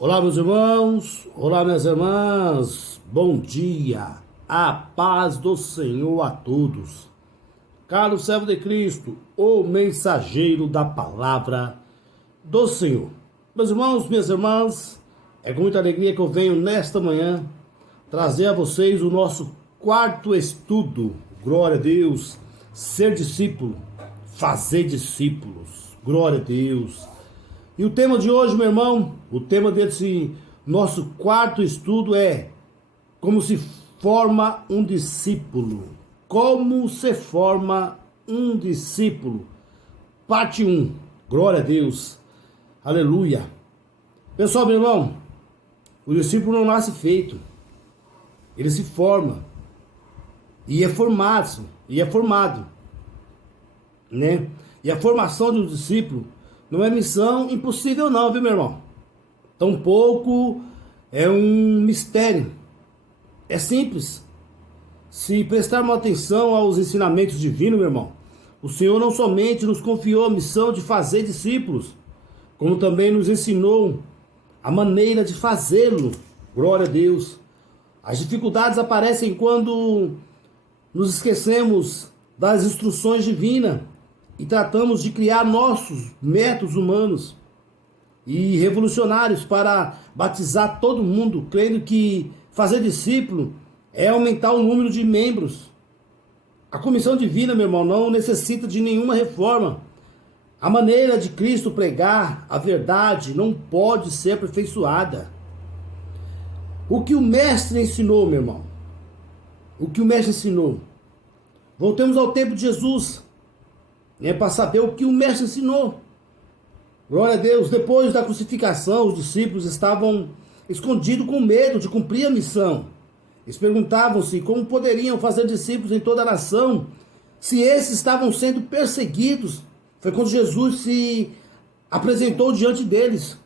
Olá, meus irmãos, olá, minhas irmãs, bom dia, a paz do Senhor a todos. Caro servo de Cristo, o mensageiro da palavra do Senhor. Meus irmãos, minhas irmãs, é com muita alegria que eu venho nesta manhã trazer a vocês o nosso quarto estudo. Glória a Deus, ser discípulo, fazer discípulos, glória a Deus. E o tema de hoje, meu irmão, o tema desse nosso quarto estudo é como se forma um discípulo. Como se forma um discípulo. Parte 1. Glória a Deus. Aleluia. Pessoal, meu irmão, o discípulo não nasce feito. Ele se forma. E é formado. Né? E a formação de um discípulo não é missão impossível não, viu, meu irmão? Tampouco é um mistério. É simples. Se prestarmos atenção aos ensinamentos divinos, meu irmão, o Senhor não somente nos confiou a missão de fazer discípulos, como também nos ensinou a maneira de fazê-lo. Glória a Deus. As dificuldades aparecem quando nos esquecemos das instruções divinas e tratamos de criar nossos métodos humanos e revolucionários para batizar todo mundo, crendo que fazer discípulo é aumentar o número de membros. A comissão divina, meu irmão, não necessita de nenhuma reforma. A maneira de Cristo pregar a verdade não pode ser aperfeiçoada. O que o Mestre ensinou, meu irmão? O que o Mestre ensinou? Voltemos ao tempo de Jesus, para saber o que o Mestre ensinou. Glória a Deus. Depois da crucificação, os discípulos estavam escondidos com medo de cumprir a missão. Eles perguntavam-se como poderiam fazer discípulos em toda a nação se esses estavam sendo perseguidos. Foi quando Jesus se apresentou diante deles,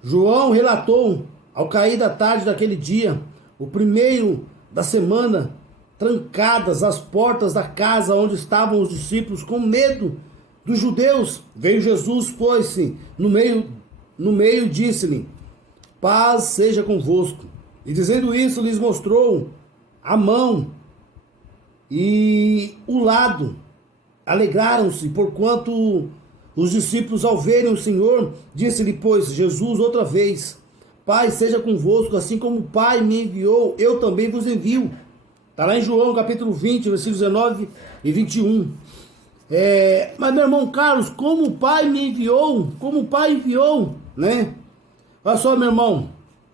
João relatou, ao cair da tarde daquele dia, o primeiro da semana, trancadas as portas da casa onde estavam os discípulos com medo dos judeus, veio Jesus, pôs-se no meio e disse-lhe: paz seja convosco. E dizendo isso, lhes mostrou a mão e o lado. Alegraram-se, porquanto os discípulos, ao verem o Senhor, disse-lhe, pois, Jesus outra vez: paz seja convosco, assim como o Pai me enviou, eu também vos envio. Está lá em João capítulo 20, versículos 19 e 21. Mas, meu irmão Carlos, como o Pai me enviou, Olha só, meu irmão,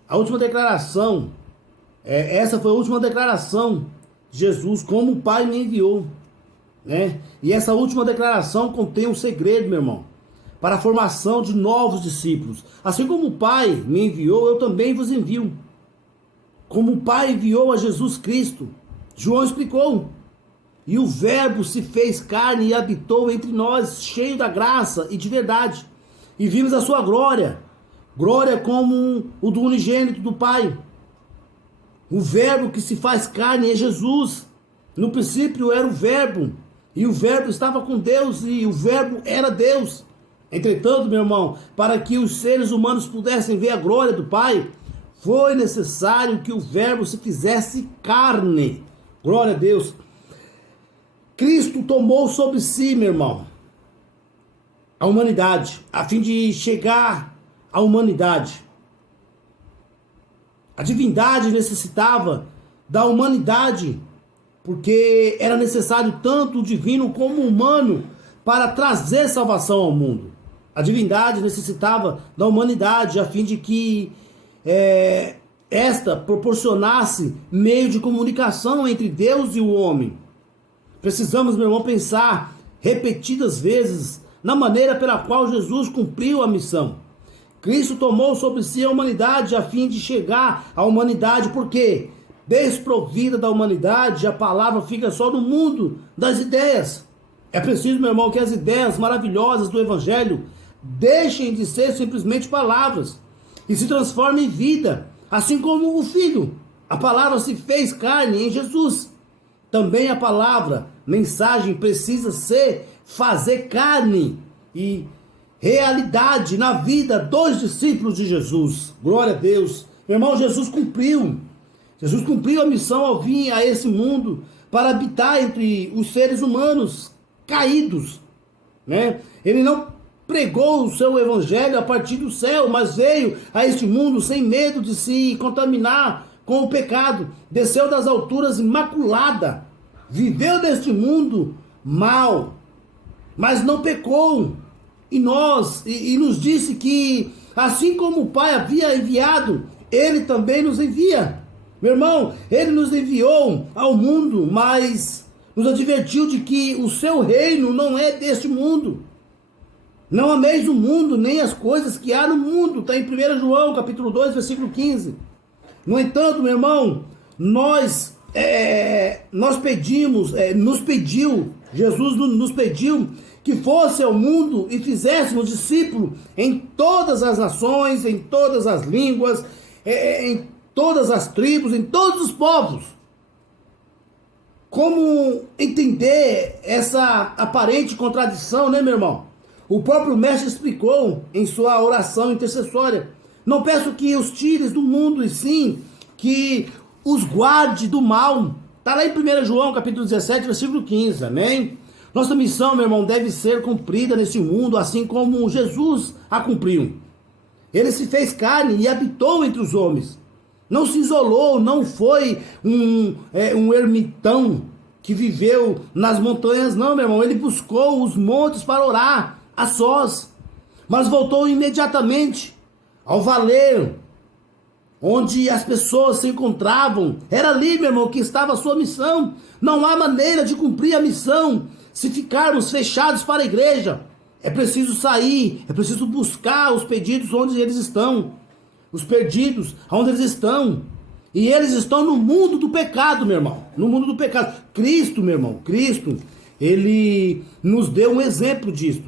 a última declaração, essa foi a última declaração de Jesus, como o Pai me enviou, E essa última declaração contém um segredo, meu irmão, para a formação de novos discípulos. Assim como o Pai me enviou, eu também vos envio. Como o Pai enviou a Jesus Cristo, João explicou, e o Verbo se fez carne e habitou entre nós, cheio da graça e de verdade, e vimos a sua glória, glória como o do unigênito do Pai. O Verbo que se faz carne é Jesus. No princípio era o Verbo, e o Verbo estava com Deus, e o Verbo era Deus. Entretanto, meu irmão, para que os seres humanos pudessem ver a glória do Pai, foi necessário que o Verbo se fizesse carne. Glória a Deus. Cristo tomou sobre si, meu irmão, a humanidade, a fim de chegar à humanidade. A divindade necessitava da humanidade, porque era necessário tanto o divino como o humano para trazer salvação ao mundo. A divindade necessitava da humanidade a fim de que esta proporcionasse meio de comunicação entre Deus e o homem. Precisamos, meu irmão, pensar repetidas vezes na maneira pela qual Jesus cumpriu a missão. Cristo tomou sobre si a humanidade a fim de chegar à humanidade, porque desprovida da humanidade, a palavra fica só no mundo das ideias. É preciso, meu irmão, que as ideias maravilhosas do Evangelho deixem de ser simplesmente palavras e se transformem em vida, assim como o Filho. A palavra se fez carne em Jesus. Também a palavra, mensagem, precisa fazer carne e realidade na vida dos discípulos de Jesus. Glória a Deus. Meu irmão, Jesus cumpriu a missão ao vir a esse mundo para habitar entre os seres humanos caídos, né? Ele não pregou o seu evangelho a partir do céu, mas veio a este mundo sem medo de se contaminar com o pecado. Desceu das alturas imaculada, viveu neste mundo mal, mas não pecou. E nos disse que assim como o Pai havia enviado, Ele também nos envia. Meu irmão, Ele nos enviou ao mundo, mas nos advertiu de que o seu reino não é deste mundo. Não ameis o mundo, nem as coisas que há no mundo. Está em 1 João, capítulo 2, versículo 15. No entanto, meu irmão, Jesus nos pediu que fosse ao mundo e fizéssemos discípulo em todas as nações, em todas as línguas, em todas as tribos, em todos os povos. Como entender essa aparente contradição, né, meu irmão? O próprio mestre explicou em sua oração intercessória: não peço que os tires do mundo, e sim que os guarde do mal. Está lá em 1 João, capítulo 17, versículo 15, amém? Nossa missão, meu irmão, deve ser cumprida nesse mundo, assim como Jesus a cumpriu. Ele se fez carne e habitou entre os homens. Não se isolou, não foi um ermitão que viveu nas montanhas, não, meu irmão. Ele buscou os montes para orar a sós, mas voltou imediatamente ao valeiro, onde as pessoas se encontravam. Era ali, meu irmão, que estava a sua missão. Não há maneira de cumprir a missão se ficarmos fechados para a igreja. É preciso sair, é preciso buscar os perdidos onde eles estão. Os perdidos, onde eles estão. E eles estão no mundo do pecado, meu irmão. No mundo do pecado. Cristo, meu irmão, Cristo, Ele nos deu um exemplo disso.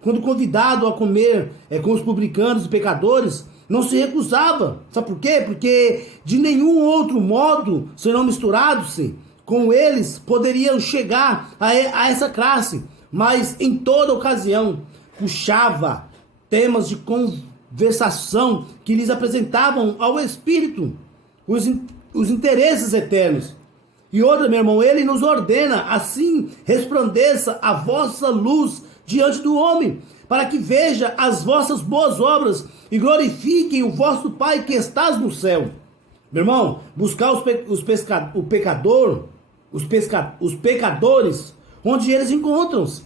Quando convidado a comer com os publicanos e pecadores, não se recusava. Sabe por quê? Porque de nenhum outro modo, senão misturado-se com eles, poderiam chegar a essa classe. Mas em toda ocasião, puxava temas de conversação que lhes apresentavam ao Espírito os interesses eternos. E outra, meu irmão, Ele nos ordena: assim resplandeça a vossa luz diante do homem, para que veja as vossas boas obras e glorifiquem o vosso Pai que estás no céu. Meu irmão, buscar os pecadores onde eles encontram-se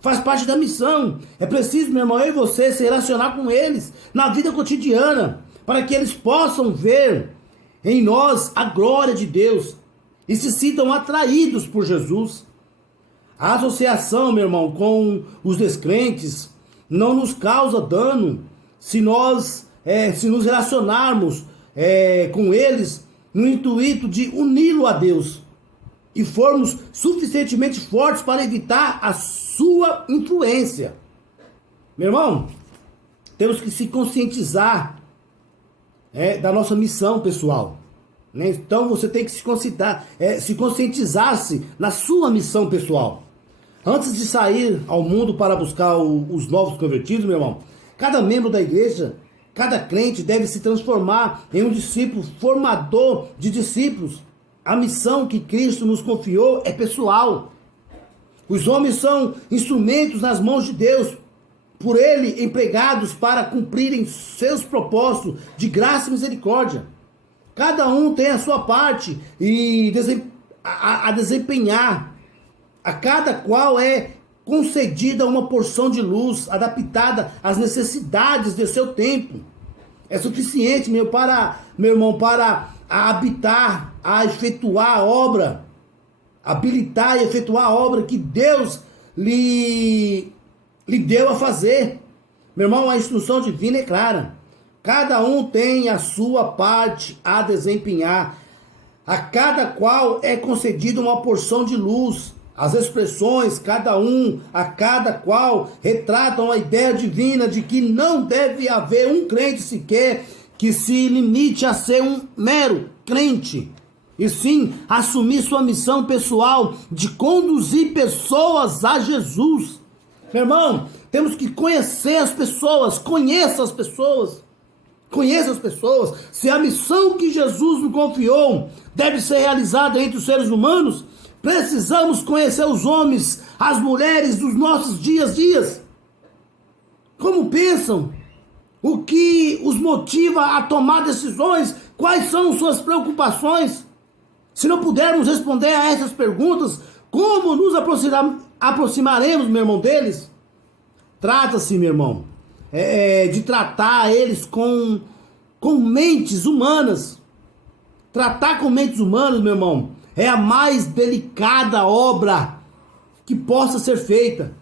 faz parte da missão. É preciso, meu irmão, eu e você se relacionar com eles na vida cotidiana, para que eles possam ver em nós a glória de Deus e se sintam atraídos por Jesus. A associação, meu irmão, com os descrentes não nos causa dano se nos relacionarmos com eles no intuito de uni-lo a Deus e formos suficientemente fortes para evitar a sua influência. Meu irmão, temos que se conscientizar da nossa missão pessoal. Né? Então você tem que se conscientizar-se na sua missão pessoal. Antes de sair ao mundo para buscar os novos convertidos, meu irmão, cada membro da igreja, cada crente deve se transformar em um discípulo formador de discípulos. A missão que Cristo nos confiou é pessoal. Os homens são instrumentos nas mãos de Deus, por Ele empregados para cumprirem seus propósitos de graça e misericórdia. Cada um tem a sua parte a desempenhar. A cada qual é concedida uma porção de luz adaptada às necessidades de seu tempo. É suficiente, meu irmão, para habitar, a efetuar a obra, habilitar e efetuar a obra que Deus lhe deu a fazer. Meu irmão, a instrução divina é clara. Cada um tem a sua parte a desempenhar. A cada qual é concedida uma porção de luz. As expressões, a cada qual, retratam a ideia divina de que não deve haver um crente sequer que se limite a ser um mero crente, e sim assumir sua missão pessoal de conduzir pessoas a Jesus. Meu irmão, Temos que conhecer as pessoas. Conheça as pessoas. Conheça as pessoas. Se a missão que Jesus nos confiou deve ser realizada entre os seres humanos, precisamos conhecer os homens, as mulheres dos nossos dias. Como pensam? O que os motiva a tomar decisões? Quais são suas preocupações? Se não pudermos responder a essas perguntas, como nos aproximaremos, meu irmão, deles? Trata-se, meu irmão, de tratar eles com mentes humanas. Tratar com mentes humanas, meu irmão, é a mais delicada obra que possa ser feita.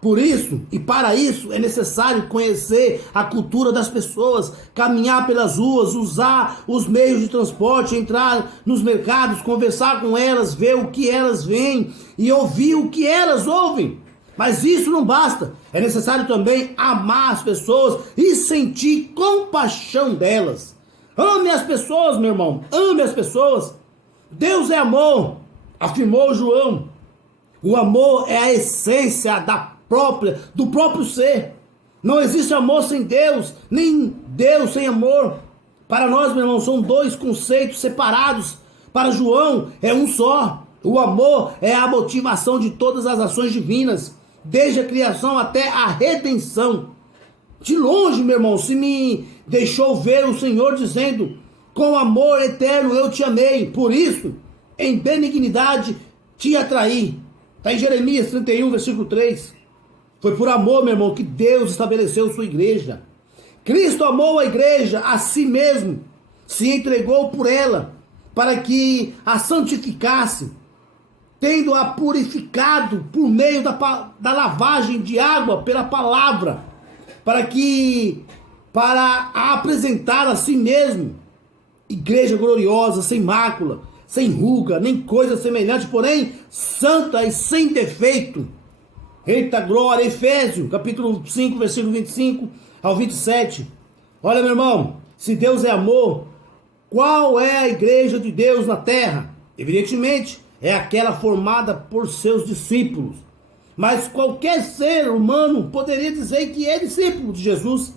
Por isso, e para isso, é necessário conhecer a cultura das pessoas, caminhar pelas ruas, usar os meios de transporte, entrar nos mercados, conversar com elas, ver o que elas veem e ouvir o que elas ouvem. Mas isso não basta. É necessário também amar as pessoas e sentir compaixão delas. Ame as pessoas, meu irmão. Ame as pessoas. Deus é amor, afirmou João. O amor é a essência do próprio ser. Não existe amor sem Deus, nem Deus sem amor. Para nós, meu irmão, são dois conceitos separados. Para João, é um só. O amor é a motivação de todas as ações divinas, desde a criação até a redenção. De longe, meu irmão, se me deixou ver o Senhor dizendo: com amor eterno eu te amei, por isso, em benignidade te atraí. Está em Jeremias 31, versículo 3. Foi por amor, meu irmão, que Deus estabeleceu sua igreja. Cristo amou a igreja a si mesmo, se entregou por ela, para que a santificasse, tendo-a purificado por meio da lavagem de água pela palavra, para a apresentar a si mesmo, igreja gloriosa, sem mácula, sem ruga, nem coisa semelhante, porém santa e sem defeito. Eita glória, Efésios, capítulo 5, versículo 25 ao 27. Olha, meu irmão, se Deus é amor, qual é a igreja de Deus na terra? Evidentemente, é aquela formada por seus discípulos. Mas qualquer ser humano poderia dizer que é discípulo de Jesus.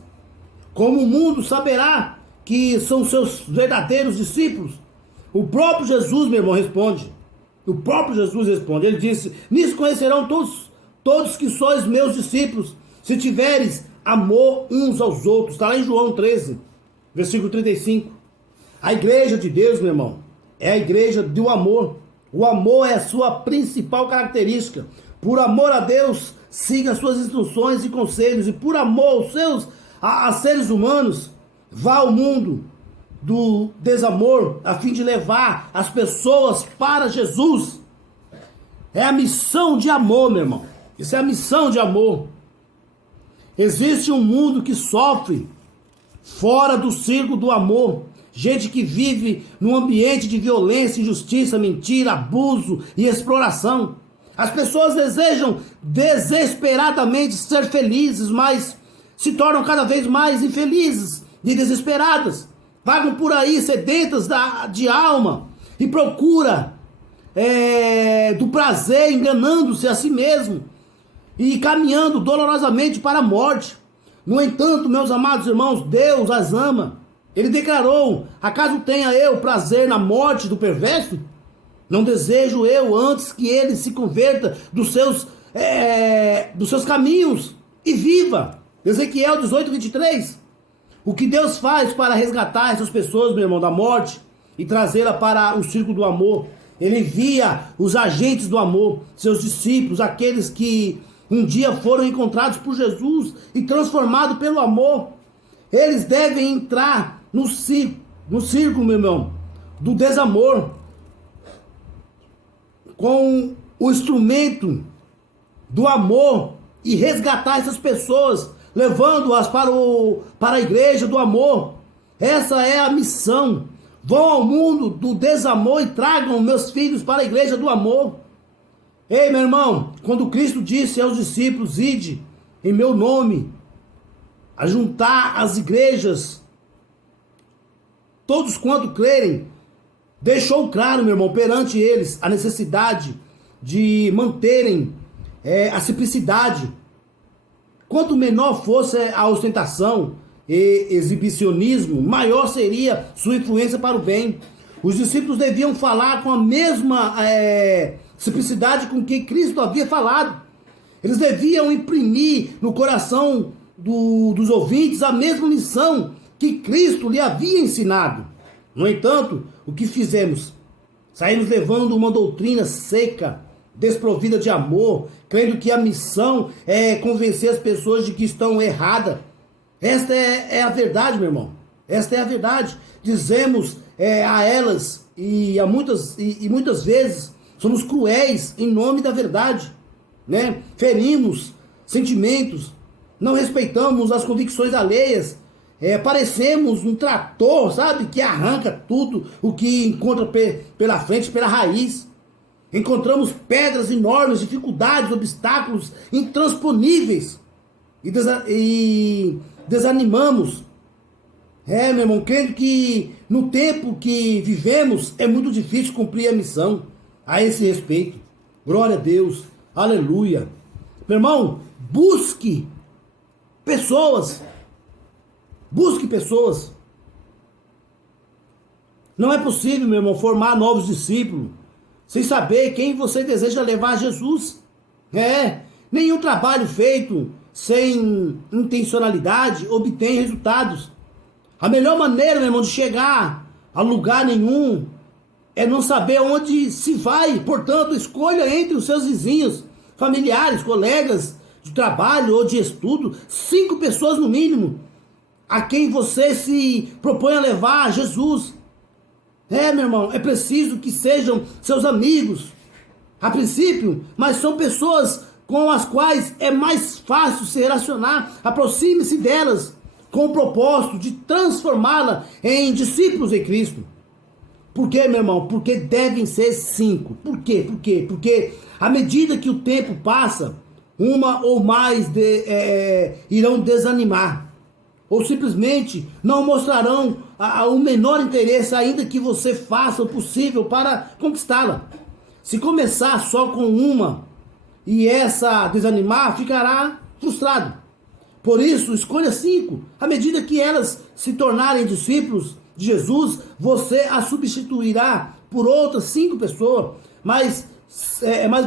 Como o mundo saberá que são seus verdadeiros discípulos? O próprio Jesus, meu irmão, responde. O próprio Jesus responde. Ele disse: nisso conhecerão todos que sois meus discípulos, se tiveres amor uns aos outros. Está lá em João 13, versículo 35. A igreja de Deus, meu irmão, é a igreja do amor. O amor é a sua principal característica. Por amor a Deus, siga as suas instruções e conselhos. E por amor a seres humanos, vá ao mundo do desamor, a fim de levar as pessoas para Jesus. É a missão de amor, meu irmão. Isso é a missão de amor. Existe um mundo que sofre fora do círculo do amor. Gente que vive num ambiente de violência, injustiça, mentira, abuso e exploração. As pessoas desejam desesperadamente ser felizes, mas se tornam cada vez mais infelizes e desesperadas. Vagam por aí sedentas de alma e procura do prazer, enganando-se a si mesmo e caminhando dolorosamente para a morte. No entanto, meus amados irmãos, Deus as ama. Ele declarou: acaso tenha eu prazer na morte do perverso? Não desejo eu antes que ele se converta dos seus caminhos e viva. Ezequiel 18, 23. O que Deus faz para resgatar essas pessoas, meu irmão, da morte e trazê-la para o círculo do amor? Ele envia os agentes do amor, seus discípulos, aqueles que um dia foram encontrados por Jesus e transformados pelo amor. Eles devem entrar no círculo, meu irmão, do desamor, com o instrumento do amor e resgatar essas pessoas, levando-as para a igreja do amor. Essa é a missão. Vão ao mundo do desamor e tragam meus filhos para a igreja do amor. Ei, meu irmão, quando Cristo disse aos discípulos: ide em meu nome, a juntar as igrejas, todos quanto crerem, deixou claro, meu irmão, perante eles a necessidade de manterem a simplicidade, Quanto menor fosse a ostentação e exibicionismo, maior seria sua influência para o bem. Os discípulos deviam falar com a mesma simplicidade com que Cristo havia falado. Eles deviam imprimir no coração dos ouvintes a mesma lição que Cristo lhe havia ensinado. No entanto, o que fizemos? Saímos levando uma doutrina seca, desprovida de amor, crendo que a missão é convencer as pessoas de que estão erradas. Esta é a verdade, meu irmão. Esta é a verdade. Dizemos a elas e muitas vezes somos cruéis em nome da verdade, né? Ferimos sentimentos, não respeitamos as convicções alheias, parecemos um trator, sabe? Que arranca tudo o que encontra pela frente, pela raiz. Encontramos pedras enormes, dificuldades, obstáculos intransponíveis e desanimamos. Meu irmão, crendo que no tempo que vivemos é muito difícil cumprir a missão a esse respeito. Glória a Deus, aleluia. Meu irmão, busque pessoas. Busque pessoas. Não é possível, meu irmão, formar novos discípulos sem saber quem você deseja levar a Jesus. Nenhum trabalho feito sem intencionalidade obtém resultados. A melhor maneira, meu irmão, de chegar a lugar nenhum é não saber onde se vai. Portanto, escolha entre os seus vizinhos, familiares, colegas de trabalho ou de estudo, 5 pessoas no mínimo, a quem você se propõe a levar a Jesus. Meu irmão, é preciso que sejam seus amigos, a princípio, mas são pessoas com as quais é mais fácil se relacionar. Aproxime-se delas com o propósito de transformá-la em discípulos em Cristo. Por quê, meu irmão? Porque devem ser 5. Por quê? Porque à medida que o tempo passa, uma ou mais irão desanimar, ou simplesmente não mostrarão o menor interesse, ainda que você faça o possível para conquistá-la. Se começar só com uma e essa desanimar, ficará frustrado. Por isso, escolha 5. À medida que elas se tornarem discípulos de Jesus, você as substituirá por outras 5 pessoas. Mas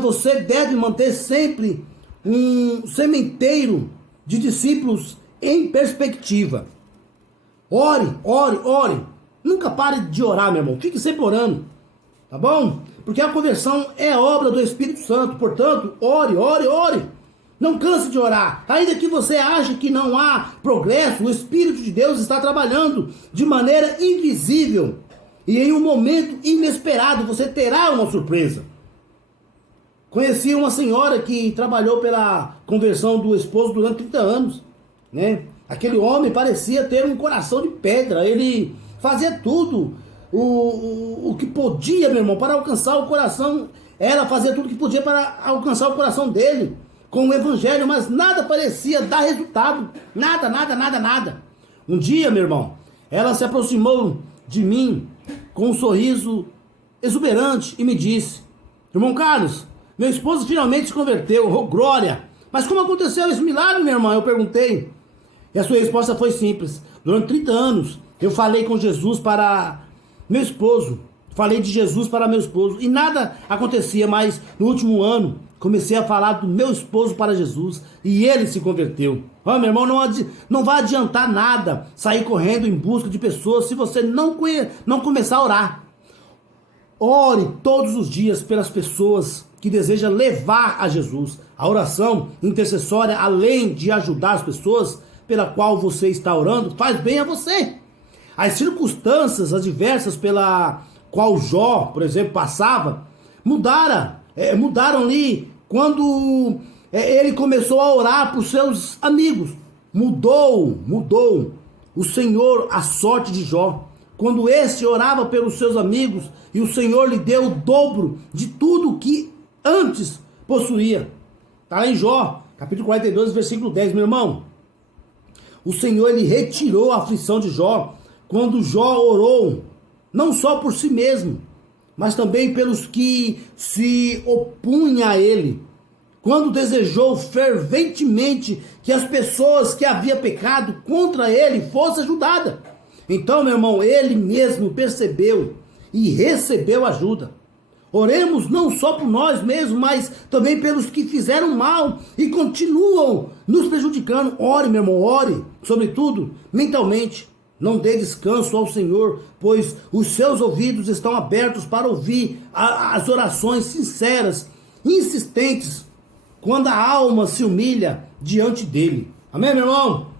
você deve manter sempre um sementeiro de discípulos em perspectiva. Ore. Nunca pare de orar, meu irmão. Fique sempre orando. Tá bom? Porque a conversão é obra do Espírito Santo. Portanto, ore. Não canse de orar. Ainda que você ache que não há progresso, o Espírito de Deus está trabalhando de maneira invisível. E em um momento inesperado você terá uma surpresa. Conheci uma senhora que trabalhou pela conversão do esposo durante 30 anos. Né? Aquele homem parecia ter um coração de pedra. Ele fazia tudo o que podia, meu irmão, para alcançar o coração. Ela fazia tudo o que podia para alcançar o coração dele com o evangelho, mas nada parecia dar resultado. Nada. Um dia, meu irmão, ela se aproximou de mim com um sorriso exuberante e me disse: irmão Carlos, meu esposo finalmente se converteu. Oh, glória! Mas como aconteceu esse milagre, meu irmão? Eu perguntei. E a sua resposta foi simples. Durante 30 anos, eu falei com Jesus para meu esposo. Falei de Jesus para meu esposo. E nada acontecia, mas no último ano, comecei a falar do meu esposo para Jesus. E ele se converteu. Meu irmão, não vai adiantar nada sair correndo em busca de pessoas se você não começar a orar. Ore todos os dias pelas pessoas que deseja levar a Jesus. A oração intercessória, além de ajudar as pessoas pela qual você está orando, faz bem a você. As circunstâncias adversas pela qual Jó, por exemplo, passava, mudaram-lhe quando ele começou a orar por seus amigos. Mudou o Senhor a sorte de Jó. Quando este orava pelos seus amigos, e o Senhor lhe deu o dobro de tudo que antes possuía. Está lá em Jó, capítulo 42, versículo 10, meu irmão. O Senhor, ele retirou a aflição de Jó, quando Jó orou, não só por si mesmo, mas também pelos que se opunham a ele. quando desejou ferventemente que as pessoas que haviam pecado contra ele fossem ajudadas. Então, meu irmão, ele mesmo percebeu e recebeu ajuda. Oremos não só por nós mesmos, mas também pelos que fizeram mal e continuam nos prejudicando. Ore, meu irmão, ore, sobretudo mentalmente. Não dê descanso ao Senhor, pois os seus ouvidos estão abertos para ouvir as orações sinceras, insistentes, quando a alma se humilha diante dele. Amém, meu irmão?